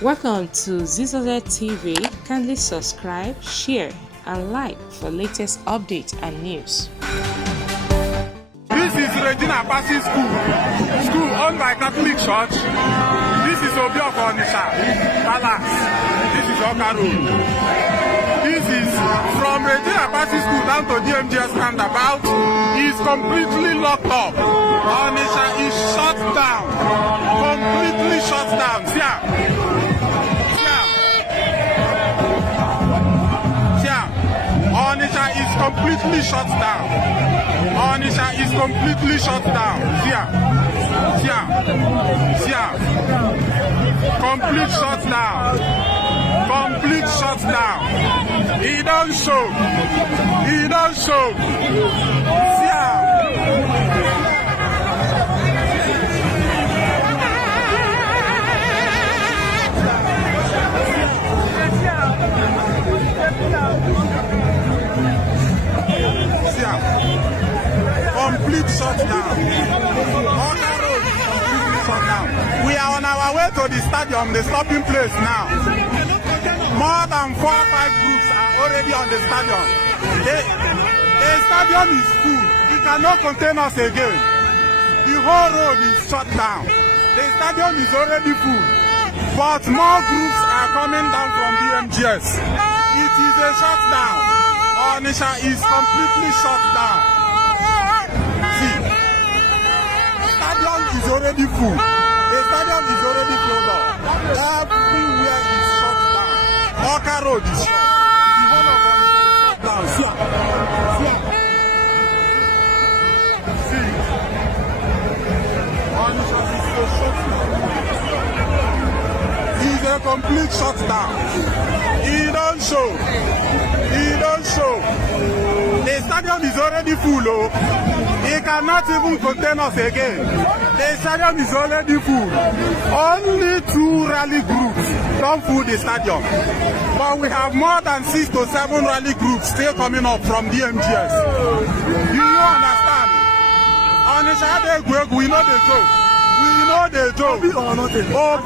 Welcome to Zisodel TV. Kindly subscribe, share, and like for latest updates and news. This is Regina Passing School owned by Catholic Church. This is Obidient for Onitsha Palace. This is Oka Road. This is from Regina Passing School down to DMGS roundabout. It's completely locked up. Onitsha is shut down. Completely shut down. Onitsha is completely shut down. Onitsha is completely shut down. Complete shut down. Complete shut down. He don't show. He don't show. Complete shutdown. Oka Road completely shut down. We are on our way to the stadium, the stopping place now. More than 4 or 5 groups are already on the stadium. The stadium is full. It cannot contain us again. The whole road is shut down. The stadium is already full. But more groups are coming down from BMGS. It is a shutdown. Onitsha is completely shut down. See, the stadium is already full. The stadium is already filled up. Everywhere is shut down. Oka Road is shut. The whole of Onitsha is shut down. See, Onitsha is so shut down. It's a complete shutdown. He don't show. He don't show. The stadium is already full. Oh. It cannot even contain us again. The stadium is already full. Only 2 rally groups don't fill the stadium. But we have more than 6 to 7 rally groups still coming up from DMGS. Do you understand? Onitsha, we know the joke. We know the joke.